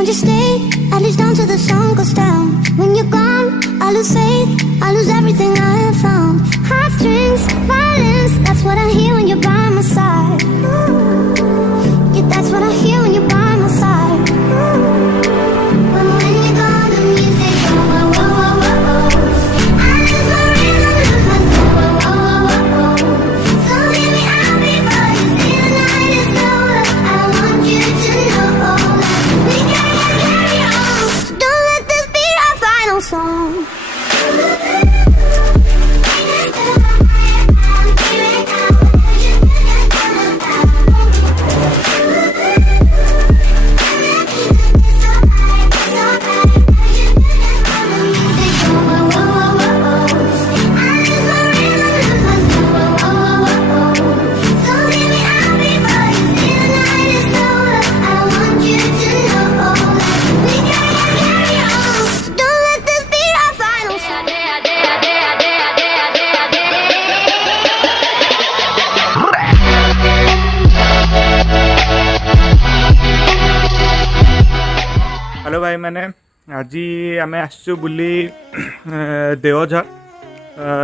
Won't you stay, at least down till the sun goes down? When you're gone, I lose faith, I lose everything I have found. Heartstrings, violence, that's what I hear when you're by my side. Yeah, that's what I hear when you're by my side. But when you're gone, the music goes, whoa, whoa, whoa, whoa, whoa. I lose my rhythm, lose my soul, whoa, whoa, whoa, whoa, whoa. So hear me out before you see the night is over. I want you to know that we can carry on. So don't let this be our final song. Hello भाई मैंने आज आम आसचु बुली देवझर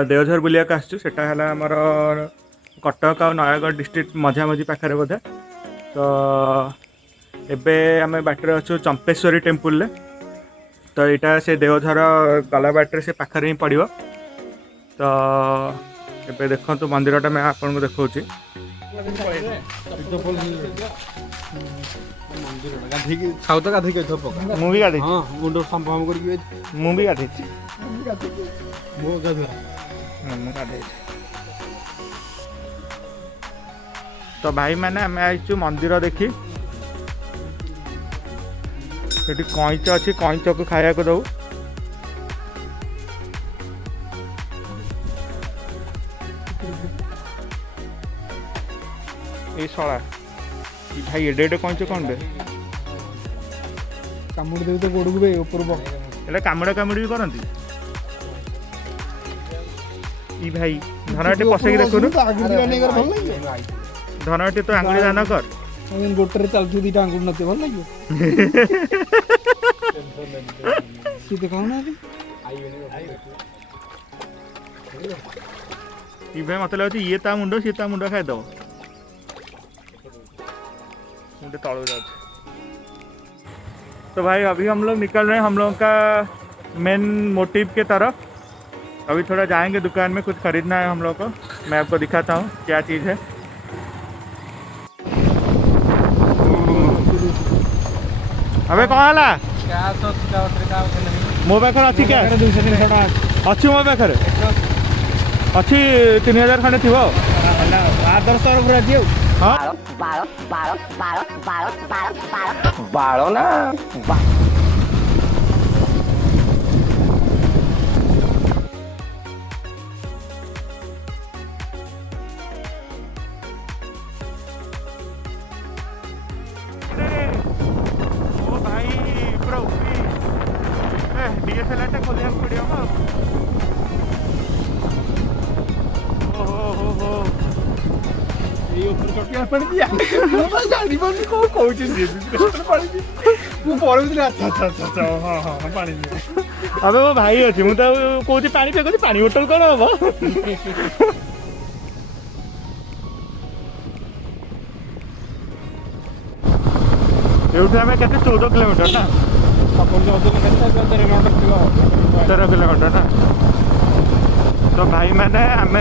देवझर बुलिया आसचु सेटा है आमर कटक आ Nayagarh district मझामझी पाखे बोधे तो एबे आम बाटर अच्छु चंपेश्वरी टेम्पल रे तो यहाँ से देवझर गला बाटर से पाखे ही पड़ो तो एबे देखो मंदिरटा मैं आपको देखा तो भाई मैंने आम आईचु मंदिर देखी कईच अच्छी कईच को खाया को दऊ ये शला भाई एडे एडे कईच कौन बे कामुड़ देवी तो गोड़ को ऊपर एटा कामुड़ा कामुड़ी भी करती ई भाई धनाटी पसैक देखुनु धनाटी तो आंगुली दान कर गोटे चलती दीटा आंगुल नते भल लगे ई भाई मतलब लगे ये ता मुंडो सी ता मुंडो खाई दो मुंडे तल जाए। तो भाई अभी हम लोग निकल रहे हैं हम लोगों का मेन मोटिव के तरफ। अभी थोड़ा जाएंगे दुकान में, कुछ खरीदना है हम लोग को। मैं आपको दिखाता हूँ क्या चीज़ है। अबे कौन आला मो पाखे अच्छी क्या अच्छी मो पाखे अच्छी 3000 खंडे थी आदर्श तरफ हाँ बाड़ो ना ओ भाई पूरा ऊपरी डीएसएलआर टा खोलिया पड़ियो हो ये ऊपर चढ़ पड़ गया मैं गाड़ी बंद को कोच दे पड़ गई वो पर भी अच्छा अच्छा अच्छा हां हां पानी दे अबे वो भाई अछि मु तो कोची पानी पे कोची पानी बोतल कोन हबो एउठा में केते 14 किलोमीटर ना अपन जो 13 किलोमीटर ना। तो भाई मैंने आम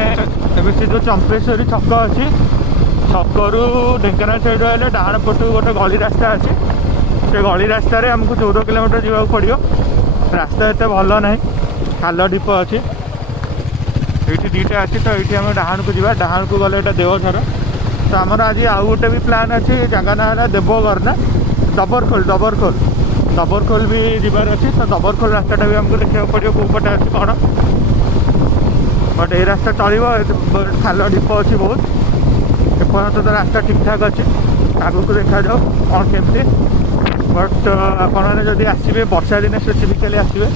से जो चंपेश्वरी छक अच्छी छकरू ढेंकानाल साइड आए डाण पटू गोटे गली रास्ता अच्छी से गली रास्त आमको 14 किलोमीटर जावाक पड़ो। रास्ता एत भल ना खाल ढीप अच्छी ये दीटा अच्छी तो ये आम डाण को जा डाण को गले देवझर। तो आमर आज आउ गोटे भी प्लान अच्छी जगह ना है देवघर ना दबरखोल भी जीवार अच्छी। तो दबरखोल रास्ता भी आमको देखा पड़ो कौ पटे अच्छी कौन बट ये रास्ता चलो खाल ढीप अच्छी बहुत एपर्त तो रास्ता ठीक ठाक अच्छे आग को देखा जाओ कौन केमती। बट आपने आसवे वर्षा दिन स्पेसिफिकाली आसवे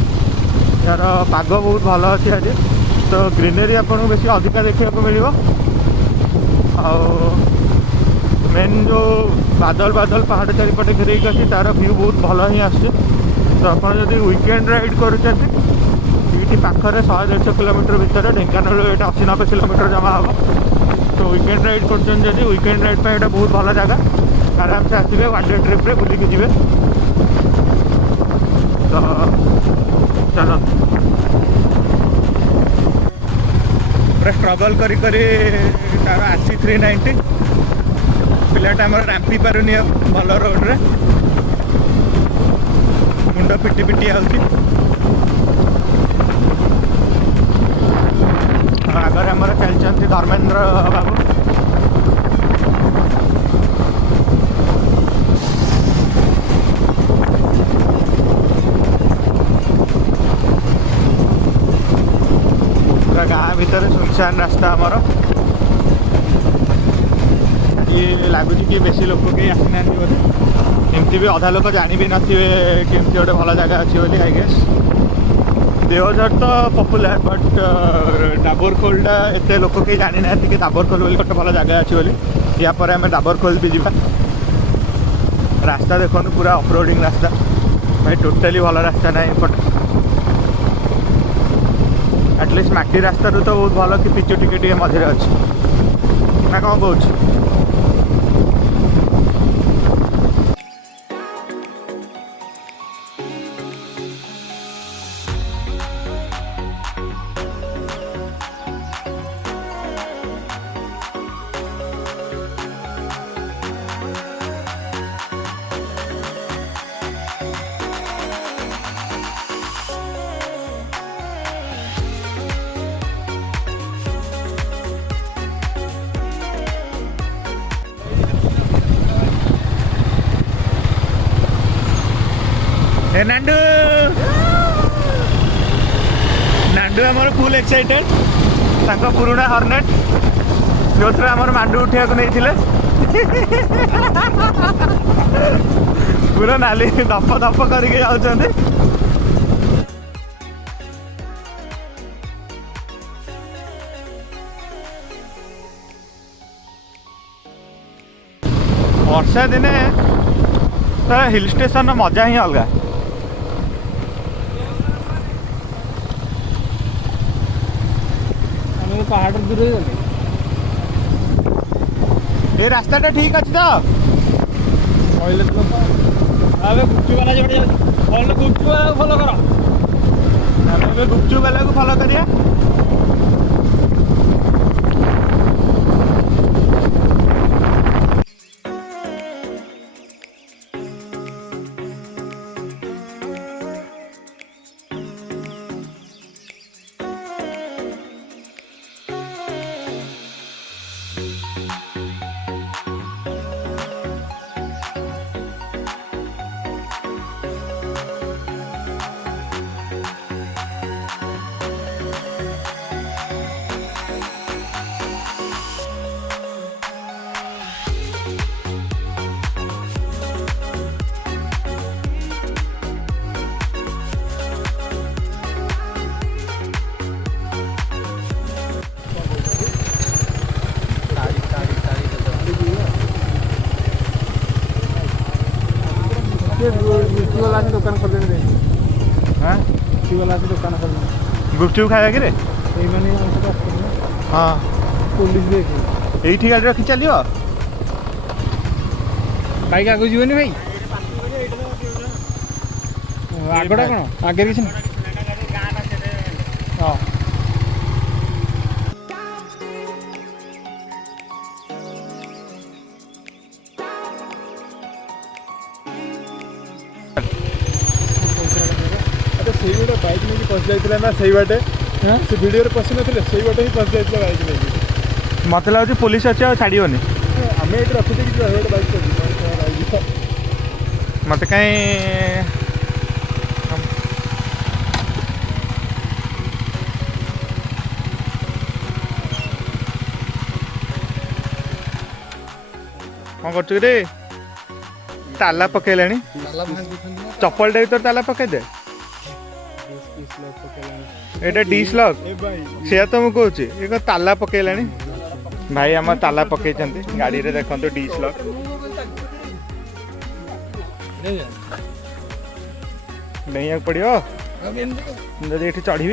यार पाग बहुत भल अच्छी आज तो ग्रीनरी आपको बेस अधिका देखा मिल मेन जो बादल बादल पहाड़ चारिपटे घेरेक अच्छी तार व्यू बहुत भल ही आसुचे तो आपड़ जब वीकेंड राइड करुँचे ये पाखे 100-150 किलोमीटर भितर ढेंकानाल ये 80-90 किलोमीटर जमा हम तो वीकेंड राइड कर वीकेंड राइड पर यहाँ बहुत भल जगह आराम से आसवे वन डे ट्रिप रे बुलिक जी तो चलो पूरा स्ट्रगल करी तार आसी 390 पिलाटा आम रांपी पारुनि भल रोड रे मुंड पिटी पिटी आउची आगे आमर चलते धर्मेंद्र बाबू पूरा गाँ भितर सुनसान रास्ता आमर ये लगुच कि बेसी लोक कहीं आसी ना बोले एमती भी अधा लोक जानी भी नथिबे केमती गोटे भल जगह अच्छी बोली आई गेस देवझर तो पपुलर बट डाबरखोलटा एत लोक कहीं जानी ना कि डाबरखोल बोली गोटे भल जगह अच्छी बोली या पर आम डाबरखोल भी जावा रास्ता देखो पूरा ऑफरोडिंग रास्ता भाई टोटाली भल रास्ता ना बट एटलिस्ट माटी रास्ता तो बहुत भल कि पिचु टिके मझे अच्छी ना कौन कौच नांडू नांडू आमर फुल एक्साइटेड तांको पुराना हर्नेट जो थे आमर मांडू उठा नहीं पूरा नाली दप दप करके जाऊँ वर्षा दिने तो हिल स्टेशन मजा ही अलग पहाड़ दूर गले ये रास्ता ठीक अच्छे तो कहले तो गुपचुप वाला जो गुपचुप वाला फॉलो कर गुपचुप वाला को फॉलो करिए वाला से दुकान खोल देंगे हाँ वाला से दुकान खोल देंगे गुपचुप खाया कि रे हाँ पुलिस देख ये गाड़ी रखी चलियो बाइक आगे जीवन भाई आगड़ा कौन आगे किसी हाँ से बाइक नहीं पहुँच जाता ना से बाटे से वीडियो पशि ना से बाटे ही पहुँच जाता बाइक नहीं मत लगे पुलिस अच्छे आ छाड़ोनी आम ये रखुचे कि बाइक मत कहीं कौन कर ताला पकईला चप्पल टा तो ताला पकई दे एटा डिश लॉक से तो मुझे कहूँ ये ताला पकईला भाई आम ताला पकई गाड़ी रे देखो डिश लॉक नहीं पड़ो जदि ये चढ़ी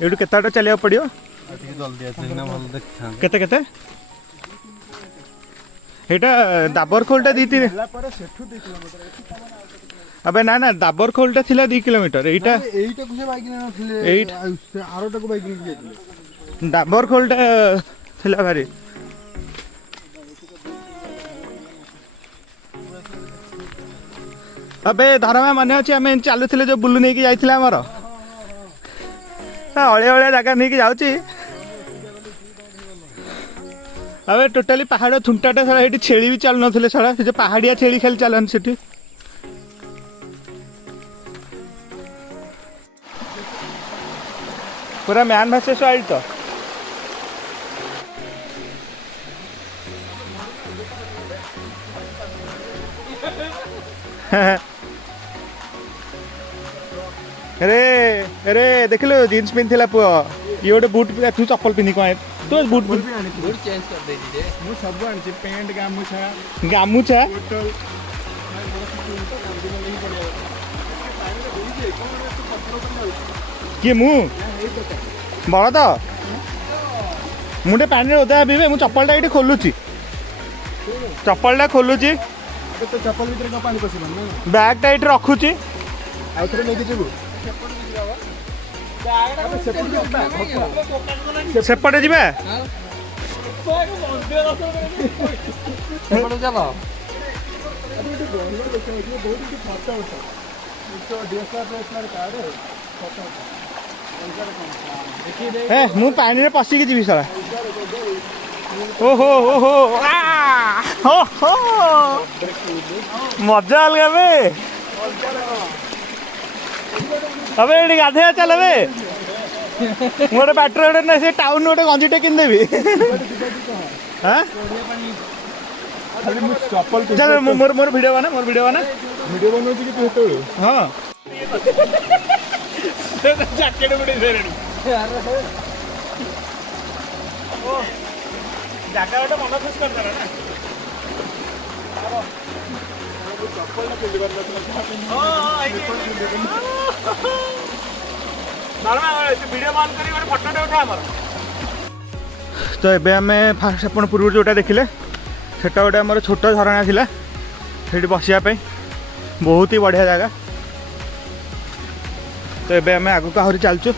ये केता चलिया पड़ो केते केते एटा दाबर खोलटा दी थी अबे ना ना दाबर खोलटा थिला 2 किलोमीटर एटा एटा कुछ बाइक ना थिले आरोटा को बाइक नहीं गेले दाबर खोलटा थिला भारी अबे धरमा माने अछि आमे चालू थिले जो बुल्लू नै कि जाइथिला हमर अळे अळे जगह नहीं कि जाउची अबे टोटाली पहाड़ थुंटाटा साला एठी छेली भी चल नथिले साला से पहाड़िया छेली खाली चलन सेठी पूरा मैन वर्सेस वाइल्ड तो अरे अरे देख लो जीन्स पिंधिला पुआ ये गोटे बुट तू चप्पल पिंधि कौन तू बुट बूट चेंज कर दे दीजिए मु सब आनी पैंट गामुछा गामुछा किए मु बड़ तो मुझे पानी ओदा भी मु चप्पलटा ये खोलुची चप्पलटा खोलुची तो चप्पल भीतर का पानी पसिबन बैगटा ये रखुची आउ थरे नै दिजिबो सेपटे जीवा ए मु पानी रे पसिकी जीवी साला ओहो ओहो हो हो मजा अलग बे अबे ये गाधे चल बे मोटे बैटर गोटे ना से टाउन गोटे गंजीटे किन देबी हां खाली मु चप्पल चल मोर मोर वीडियो बना वीडियो बनौची कि तू हेतौ हां जैकेट बड़ी फेरणी ओ जागा गोटे मन खुश कर देला ना चप्पल ना पिंदी बरला वीडियो बंद करी गोटे फोटोटे उठा हमर तो एबे हमें फास्ट अपन पूर्व जोटा देखिले सेटा गोटे हमर छोट झरणा थिला सेठी बसिया पे बहुत ही बढ़िया जगह तो एबे हमें आगु का हरी चलचु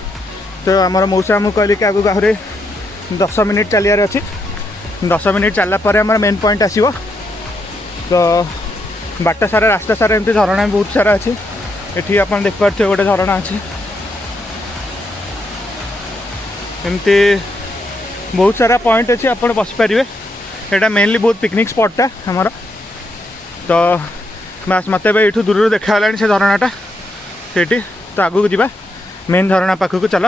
तो हमर मौसा मु कहली कि आगु का हरी 10 मिनिट चलियार अछि 10 मिनिट चलला पर हमर मेन पॉइंट आसीबो तो बाट सारा रास्ता सारा एमती झरणा बहुत सारा अच्छी एठी अपन देख पार्थे गोटे झरणा अच्छी एमती बहुत सारा पॉइंट अच्छी अपन बस पारे एटा मेनली बहुत पिकनिक स्पॉटा हमार तो बस मत ये दूर देखा से झरणाटा से तो आगू जावा मेन झरणा पाखक चल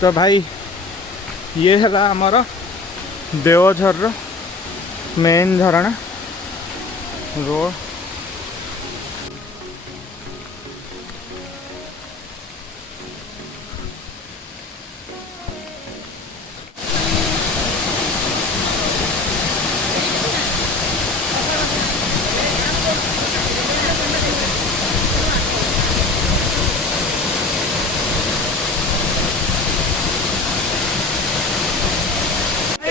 तो भाई ये है आमर देवझर मेन झरणा रोड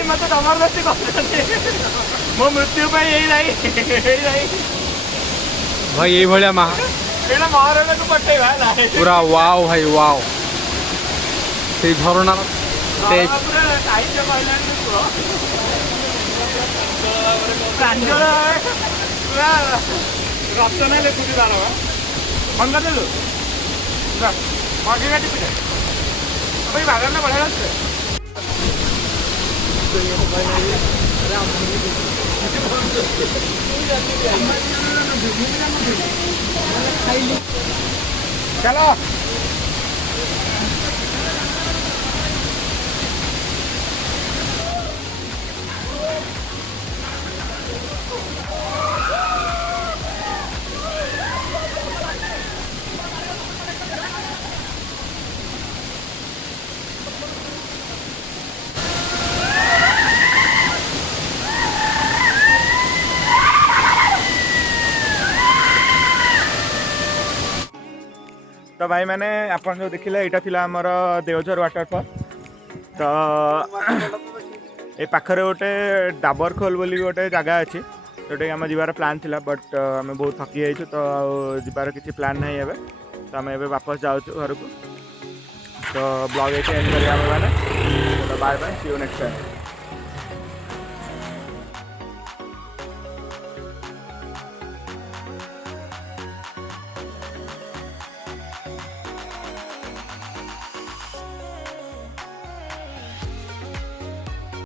मत जबरदस्ती मो मृत्यु यही भाई ये भलिया महाराजा को पटेगा पूरा वाव भाई वाव से झरना रचना लेखुची तार बंद करदेलु मगे टिपिटे बागर बढ़िया लागছে चलो तो भाई मैंने आप जो देखिले यहाँ थिला आमर देवझर वाटरफॉल तो ये पाखरे गोटे डाबरखोल बोली गोटे जगह अच्छी जोटे आम जीवार प्लान थिला बट आम बहुत थकी जाइछु तो जीवार किसी प्लान नहीं है तो आम एबे वापस जाऊँ घर को तो ब्लॉग ये एंड करिया मैंने तो bye bye see you next time.